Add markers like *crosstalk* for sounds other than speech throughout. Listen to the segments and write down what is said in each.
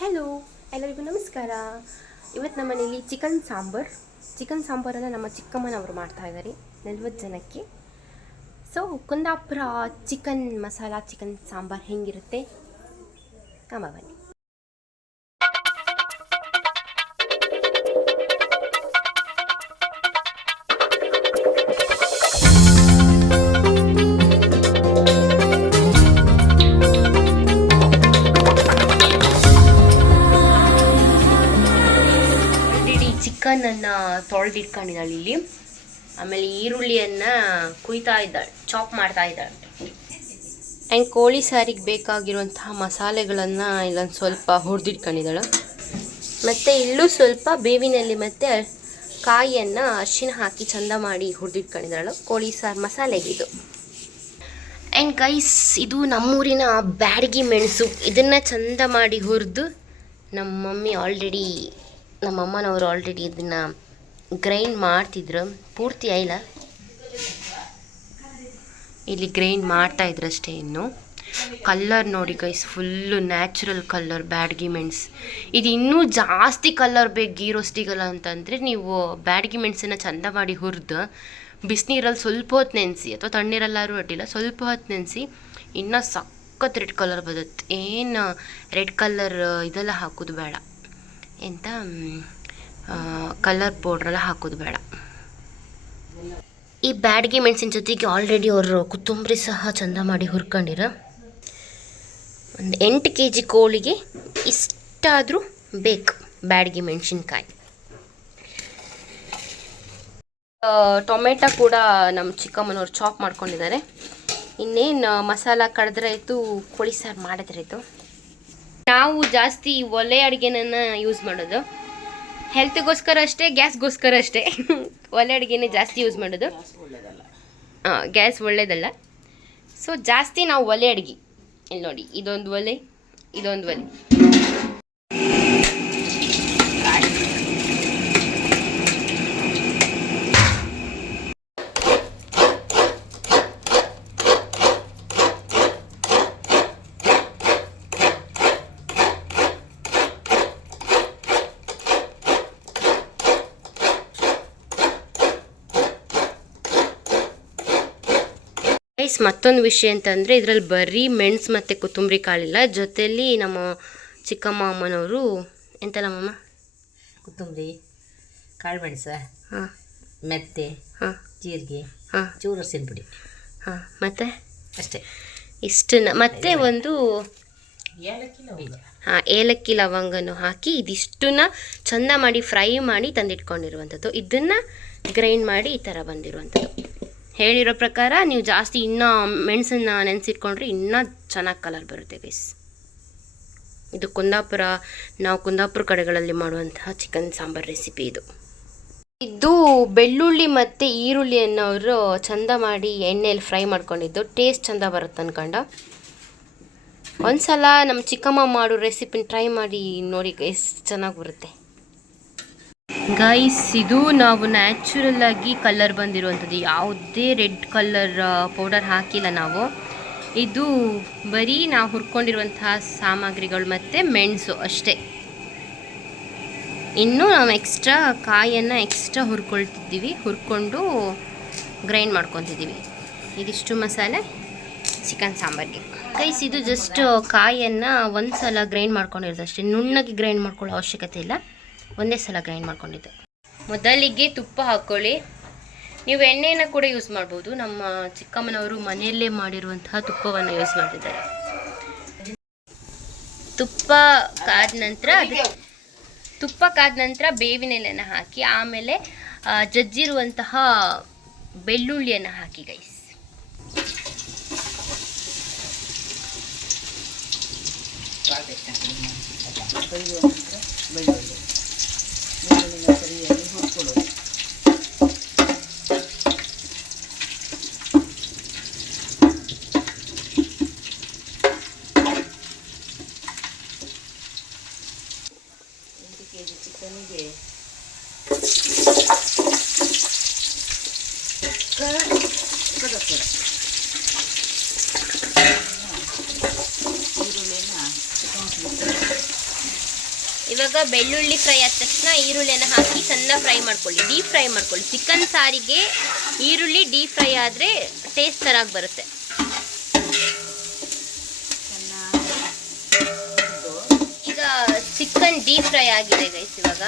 Hello ಎಲ್ಲರಿಗೂ ನಮಸ್ಕಾರ. ಇವತ್ತು ನಮ್ಮ ಮನೇಲಿ ಚಿಕನ್ ಸಾಂಬಾರ್. ಚಿಕನ್ ಸಾಂಬಾರನ್ನು ನಮ್ಮ ಚಿಕ್ಕಮ್ಮನವರು ಮಾಡ್ತಾ ಇದ್ದಾರೆ ನಲ್ವತ್ತು ಜನಕ್ಕೆ. So Kundapura chicken masala chicken sambar ಹೆಂಗಿರುತ್ತೆ? ಕಾಮ ಬನ್ನಿ. ತೊಳೆದಿಟ್ಕೊಂಡಿದ್ದಾಳೆ ಇಲ್ಲಿ. ಆಮೇಲೆ ಈರುಳ್ಳಿಯನ್ನು ಕುಯ್ತಾ ಇದ್ದಾಳೆ ಚಾಪ್ ಮಾಡ್ತಾ ಇದ್ದಾಳೆ. ಆ್ಯಂಡ್ ಕೋಳಿ ಸಾರಿಗೆ ಬೇಕಾಗಿರುವಂತಹ ಮಸಾಲೆಗಳನ್ನು ಇಲ್ಲೊಂದು ಸ್ವಲ್ಪ ಹುರಿದಿಟ್ಕೊಂಡಿದ್ದಾಳೆ. ಮತ್ತು ಇಲ್ಲೂ ಸ್ವಲ್ಪ ಬೇವಿನಲ್ಲಿ ಮತ್ತು ಕಾಯಿಯನ್ನು ಅರಿಶಿನ ಹಾಕಿ ಚಂದ ಮಾಡಿ ಹುರಿದಿಟ್ಕೊಂಡಿದ್ದಾಳೆ ಕೋಳಿ ಸಾರು ಮಸಾಲೆಗೆ ಇದು. ಆ್ಯಂಡ್ ಗೈಸ್ ಇದು ನಮ್ಮೂರಿನ ಬ್ಯಾಡಗಿ ಮೆಣಸು. ಇದನ್ನು ಚಂದ ಮಾಡಿ ಹುರಿದು ನಮ್ಮ ಮಮ್ಮಿ ಆಲ್ರೆಡಿ ನಮ್ಮ ಅಮ್ಮನವರು ಆಲ್ರೆಡಿ ಇದನ್ನು ಗ್ರೈಂಡ್ ಮಾಡ್ತಿದ್ರು. ಪೂರ್ತಿ ಆಯಿಲ್ಲ ಇಲ್ಲಿ ಗ್ರೈಂಡ್ ಮಾಡ್ತಾ ಇದ್ರು ಅಷ್ಟೇ ಇನ್ನು. ಕಲ್ಲರ್ ನೋಡಿ guys full natural colour Byadgi ಮೆಣಸು ಇದು ಇನ್ನೂ ಜಾಸ್ತಿ ಕಲ್ಲರ್ ಬೇಕು ಗೀ ರೋಸ್ಟಿಗಲ್ಲ ಅಂತಂದರೆ ನೀವು ಬ್ಯಾಡ್ಗಿ ಮೆಣಸನ್ನು ಚಂದ ಮಾಡಿ ಹುರಿದು, ಬಿಸಿನೀರಲ್ಲಿ ಸ್ವಲ್ಪ ಹೊತ್ತು ನೆನೆಸಿ, ಅಥವಾ ತಣ್ಣೀರಲ್ಲಾದ್ರೂ ಅಡ್ಡಿಲ್ಲ ಸ್ವಲ್ಪ ಹೊತ್ತು ನೆನೆಸಿ, ಇನ್ನೂ ಸಖತ್ ರೆಡ್ ಕಲರ್ ಬರುತ್ತೆ. ಏನು ರೆಡ್ ಕಲರ್ ಇದೆಲ್ಲ ಹಾಕೋದು ಬೇಡ. ಎಂತ ಕಲರ್ ಪೌಡ್ರೆಲ್ಲ ಹಾಕೋದು ಬೇಡ. ಈ ಬ್ಯಾಡ್ಗೆ ಮೆಣಸಿನ ಜೊತೆಗೆ ಆಲ್ರೆಡಿ ಅವರು ಕೊತ್ತಂಬರಿ ಸಹ ಚಂದ ಮಾಡಿ ಹುರ್ಕೊಂಡಿರ. ಒಂದು ಎಂಟು ಕೆ ಜಿ ಕೋಳಿಗೆ ಇಷ್ಟಾದರೂ ಬೇಕು ಬ್ಯಾಡ್ಗೆ ಮೆಣಸಿನ್ಕಾಯಿ ಟೊಮೆಟೊ ಕೂಡ ನಮ್ಮ ಚಿಕ್ಕಮ್ಮನವ್ರು ಚಾಪ್ ಮಾಡ್ಕೊಂಡಿದ್ದಾರೆ. ಇನ್ನೇನು ಮಸಾಲ ಕಡಿದ್ರೆ ಆಯಿತು, ಕೋಳಿ ಸಾರು ಮಾಡಿದ್ರಾಯ್ತು ನಾವು ಜಾಸ್ತಿ ಒಲೆ ಅಡುಗೆನ ಯೂಸ್ ಮಾಡೋದು. ಹೆಲ್ತ್ಗೋಸ್ಕರ ಅಷ್ಟೇ ಗ್ಯಾಸ್ಗೋಸ್ಕರ ಅಷ್ಟೇ. *laughs* ಒಲೆ ಅಡುಗೆನೇ ಜಾಸ್ತಿ ಯೂಸ್ ಮಾಡೋದು. ಹಾಂ ಗ್ಯಾಸ್ ಒಳ್ಳೇದಲ್ಲ. ಸೊ ಜಾಸ್ತಿ ನಾವು ಒಲೆ ಅಡುಗೆ. ಇಲ್ಲಿ ನೋಡಿ, ಇದೊಂದು ಒಲೆ ಇದೊಂದು ಒಲೆ. ಗೈಸ್ ಮತ್ತೊಂದು ವಿಷಯ ಅಂತಂದರೆ ಇದರಲ್ಲಿ ಬರೀ ಮೆಣಸು ಮತ್ತು ಕೊತ್ತಂಬರಿ ಕಾಳಿಲ್ಲ. ಜೊತೆಯಲ್ಲಿ ನಮ್ಮ ಚಿಕ್ಕಮ್ಮ ಅಮ್ಮನವರು ಎಂತಲ್ಲಮ್ಮ ಕೊತ್ತಂಬರಿ ಕಾಳುಮೆಣಸ ಹಾಂ. ಮೆತ್ತೆ ಹಾಂ. ಜೀರಿಗೆ ಹಾಂ. ಚೂರು ಹಸಿನ ಪುಡಿ ಹಾಂ. ಮತ್ತೆ? ಅಷ್ಟೇ. ಇಷ್ಟನ್ನ ಮತ್ತೆ ಒಂದು ಹಾಂ ಏಲಕ್ಕಿ ಲವಂಗನು ಹಾಕಿ ಇದಿಷ್ಟನ್ನ ಚಂದ ಮಾಡಿ ಫ್ರೈ ಮಾಡಿ ತಂದಿಟ್ಕೊಂಡಿರುವಂಥದ್ದು. ಇದನ್ನು ಗ್ರೈಂಡ್ ಮಾಡಿ ಈ ಥರ ಬಂದಿರುವಂಥದ್ದು. ಹೇಳಿರೋ ಪ್ರಕಾರ ನೀವು ಜಾಸ್ತಿ ಇನ್ನೂ ಮೆಣಸನ್ನ ನೆನೆಸಿಟ್ಕೊಂಡ್ರೆ ಇನ್ನೂ ಚೆನ್ನಾಗಿ ಕಲರ್ ಬರುತ್ತೆ ಗೈಸ್ ಇದು ಕುಂದಾಪುರ, ನಾವು ಕುಂದಾಪುರ ಕಡೆಗಳಲ್ಲಿ ಮಾಡುವಂತಹ ಚಿಕನ್ ಸಾಂಬಾರ್ ರೆಸಿಪಿ ಇದು. ಇದು ಬೆಳ್ಳುಳ್ಳಿ ಮತ್ತು ಈರುಳ್ಳಿಯನ್ನು ಅವರು ಚಂದ ಮಾಡಿ ಎಣ್ಣೆಯಲ್ಲಿ ಫ್ರೈ ಮಾಡ್ಕೊಂಡಿದ್ದು ಟೇಸ್ಟ್ ಚಂದ ಬರುತ್ತೆ ಅನ್ಕೊಂಡ. ಒಂದ್ಸಲ ನಮ್ಮ ಚಿಕ್ಕಮ್ಮ ಮಾಡೋ ರೆಸಿಪಿನ ಟ್ರೈ ಮಾಡಿ ನೋಡಿ ಎಷ್ಟು ಚೆನ್ನಾಗಿ ಬರುತ್ತೆ. ಗೈಸ್ ಇದು ನಾವು ನ್ಯಾಚುರಲ್ ಆಗಿ ಕಲರ್ ಬಂದಿರುವಂಥದ್ದು. ಯಾವುದೇ ರೆಡ್ ಕಲರ್ ಪೌಡರ್ ಹಾಕಿಲ್ಲ ನಾವು. ಇದು ಬರೀ ನಾವು ಹುರ್ಕೊಂಡಿರುವಂತಹ ಸಾಮಗ್ರಿಗಳು ಮತ್ತು ಮೆಣಸು ಅಷ್ಟೇ. ಇನ್ನು ನಾವು ಎಕ್ಸ್ಟ್ರಾ ಕಾಯನ್ನು ಎಕ್ಸ್ಟ್ರಾ ಹುರ್ಕೊಳ್ತಿದ್ದೀವಿ. ಹುರ್ಕೊಂಡು ಗ್ರೈಂಡ್ ಮಾಡ್ಕೊತಿದ್ದೀವಿ ಇದಿಷ್ಟು ಮಸಾಲೆ ಚಿಕನ್ ಸಾಂಬಾರಿಗೆ ಗೈಸ್ ಇದು ಜಸ್ಟ್ ಕಾಯನ್ನು ಒಂದು ಸಲ ಗ್ರೈಂಡ್ ಮಾಡ್ಕೊಂಡಿರೋದು ಅಷ್ಟೇ. ನುಣ್ಣಗೆ ಗ್ರೈಂಡ್ ಮಾಡ್ಕೊಳ್ಳೋ ಅವಶ್ಯಕತೆ ಇಲ್ಲ. ಒಂದೇ ಸಲ ಗ್ರೈಂಡ್ ಮಾಡ್ಕೊಂಡಿದ್ದು. ಮೊದಲಿಗೆ ತುಪ್ಪ ಹಾಕ್ಕೊಳ್ಳಿ ನೀವು ಎಣ್ಣೆಯನ್ನು ಕೂಡ ಯೂಸ್ ಮಾಡ್ಬೋದು. ನಮ್ಮ ಚಿಕ್ಕಮ್ಮನವರು ಮನೆಯಲ್ಲೇ ಮಾಡಿರುವಂತಹ ತುಪ್ಪವನ್ನು ಯೂಸ್ ಮಾಡ್ತಿದ್ದಾರೆ. ತುಪ್ಪ ಕಾದ ನಂತರ ಅದು ತುಪ್ಪ ಕಾದ ನಂತರ ಬೇವಿನ ಎಲೆಯನ್ನು ಹಾಕಿ, ಆಮೇಲೆ ಜಜ್ಜಿರುವಂತಹ ಬೆಳ್ಳುಳ್ಳಿಯನ್ನು ಹಾಕಿ ಗೈಸ್ ಬೆಳ್ಳುಳ್ಳಿ ಕೆ ಈರುಳ್ಳಿಯನ್ನು ಇವಾಗ ಬೆಳ್ಳುಳ್ಳಿ ಫ್ರೈ ಆದ ತಕ್ಷಣ ಈರುಳ್ಳಿಯನ್ನು ಹಾಕಿ ಸಣ್ಣ ಫ್ರೈ ಮಾಡ್ಕೊಳ್ಳಿ. ಡೀಪ್ ಫ್ರೈ ಮಾಡ್ಕೊಳ್ಳಿ. ಚಿಕನ್ ಸಾರಿಗೆ ಈರುಳ್ಳಿ ಡೀಪ್ ಫ್ರೈ ಆದರೆ ಟೇಸ್ಟ್ ಚೆನ್ನಾಗಿ ಬರುತ್ತೆ ಚೆನ್ನಾಗಿ ಹುರ್ದು ಈಗ ಚಿಕನ್ ಡೀಪ್ ಫ್ರೈ ಆಗಿದೆ ಗೈಸ್ ಇವಾಗ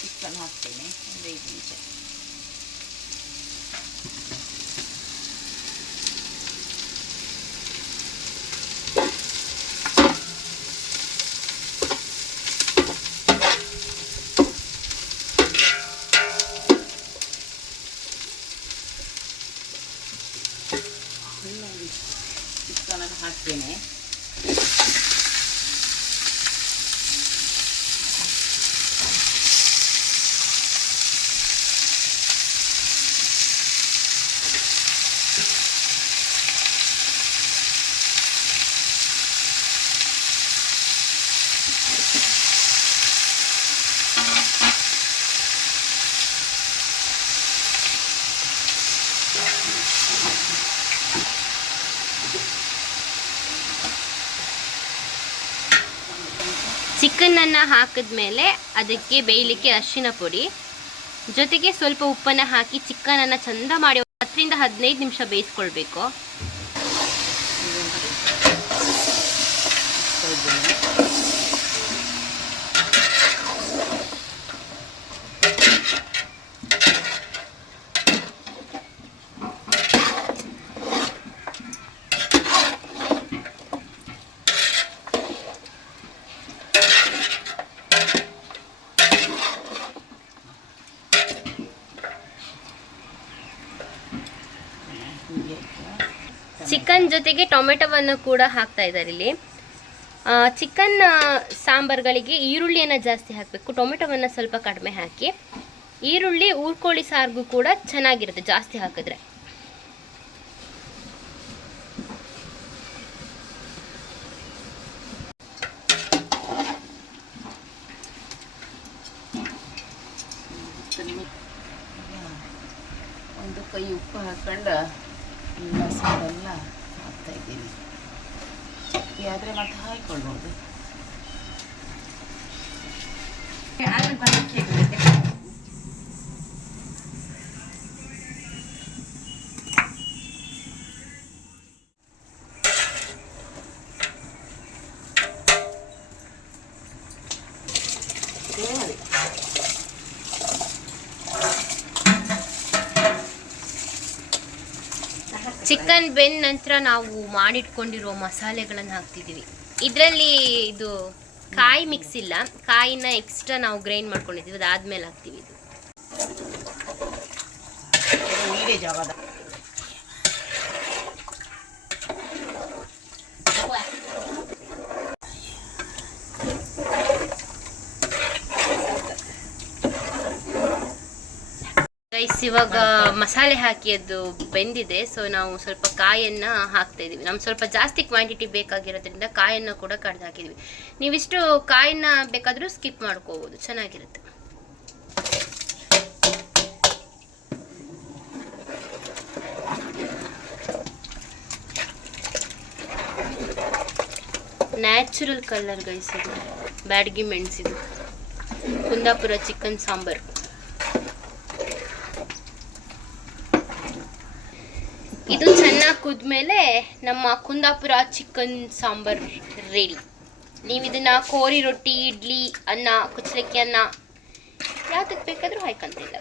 ಚಿಕನ್ ಹಾಕ್ತೇನೆ ಒಂದು ಐದು ನಿಮಿಷ ಇನ್ನೊಂದು ಚಿಕನನ್ನು ಹಾಕ್ತೇನೆ ಚಿಕನ್ನನ್ನು ಹಾಕಿದ್ಮೇಲೆ ಅದಕ್ಕೆ ಬೇಯಲಿಕ್ಕೆ ಅರಿಶಿನ ಪುಡಿ. ಜೊತೆಗೆ ಸ್ವಲ್ಪ ಉಪ್ಪನ್ನು ಹಾಕಿ ಚಿಕನನ್ನು ಚಂದ ಮಾಡಿ ಹತ್ತರಿಂದ ಹದಿನೈದು ನಿಮಿಷ ಬೇಯಿಸ್ಕೊಳ್ಬೇಕು ಹಾಕ್ತಾ ಇದ್ದೇನೆ ಹೀಗೆ ಚಿಕನ್ ಜೊತೆಗೆ ಟೊಮೆಟೊವನ್ನು ಕೂಡ ಹಾಕ್ತಾ ಇದ್ದಾರೆ ಇಲ್ಲಿ. ಚಿಕನ್ ಸಾಂಬಾರ್ಗಳಿಗೆ ಈರುಳ್ಳಿಯನ್ನು ಜಾಸ್ತಿ ಹಾಕಬೇಕು. ಟೊಮೆಟೊವನ್ನು ಸ್ವಲ್ಪ ಕಡಿಮೆ ಹಾಕಿ. ಈರುಳ್ಳಿ, ಊರ್ಕೋಳಿ ಸಾರಿಗೂ ಕೂಡ ಚೆನ್ನಾಗಿರುತ್ತೆ ಜಾಸ್ತಿ ಹಾಕಿದ್ರೆ. ಒಂದು ಕೈ ಉಪ್ಪು ಹಾಕೊಂಡು ಮಸಾಲೆಲ್ಲ ಹಾಕ್ತಾ ಇದ್ದೀನಿ. ಮತ್ತೆ ಆದರೆ ಮತ್ತೆ ಚಿಕನ್ ಬೆಂದ ನಂತರ ನಾವು ಮಾಡಿಟ್ಕೊಂಡಿರೋ ಮಸಾಲೆಗಳನ್ನು ಹಾಕ್ತಿದ್ದೀವಿ. ಇದರಲ್ಲಿ ಇದು ಕಾಯಿ ಮಿಕ್ಸ್ ಇಲ್ಲ. ಕಾಯಿನ ಎಕ್ಸ್ಟ್ರಾ ನಾವು ಗ್ರೈಂಡ್ ಮಾಡ್ಕೊಂಡಿದ್ದೀವಿ. ಅದಾದ್ಮೇಲೆ ಹಾಕ್ತೀವಿ ಇದು. ರೈಸ್ ಇವಾಗ ಮಸಾಲೆ ಹಾಕಿ ಬೆಂದಿದೆ ಸೊ ನಾವು ಸ್ವಲ್ಪ ಕಾಯನ್ನು ಹಾಕ್ತಾ ಇದ್ದೀವಿ ನಮ್ಗೆ ಸ್ವಲ್ಪ ಜಾಸ್ತಿ ಕ್ವಾಂಟಿಟಿ ಬೇಕಾಗಿರೋದ್ರಿಂದ ಕಾಯನ್ನು ಕೂಡ ಕಡ್ದು ಹಾಕಿದ್ವಿ. ನೀವಿಷ್ಟು ಕಾಯನ್ನ ಬೇಕಾದರೂ ಸ್ಕಿಪ್ ಮಾಡ್ಕೋಬೋದು, ಚೆನ್ನಾಗಿರುತ್ತೆ. ನ್ಯಾಚುರಲ್ ಕಲರ್ ಗೈಸ್ ಇದು. ಬ್ಯಾಡ್ಗಿ ಮೆಣಸಿದು ಕುಂದಾಪುರ ಚಿಕನ್ ಸಾಂಬಾರು. ಇದು ಚೆನ್ನಾಗಿ ಕುದ್ಮೇಲೆ ನಮ್ಮ ಕುಂದಾಪುರ ಚಿಕನ್ ಸಾಂಬಾರ್ ರೆಡಿ ನೀವು ಇದನ್ನ ಕೋರಿ ರೊಟ್ಟಿ, ಇಡ್ಲಿ, ಅನ್ನ, ಕುಚ್ಚಲಕ್ಕಿ ಅನ್ನ ಯಾವ್ದಕ್ಕೆ ಬೇಕಾದರೂ ಹಾಯ್ಕೊಂತಿಲ್ಲ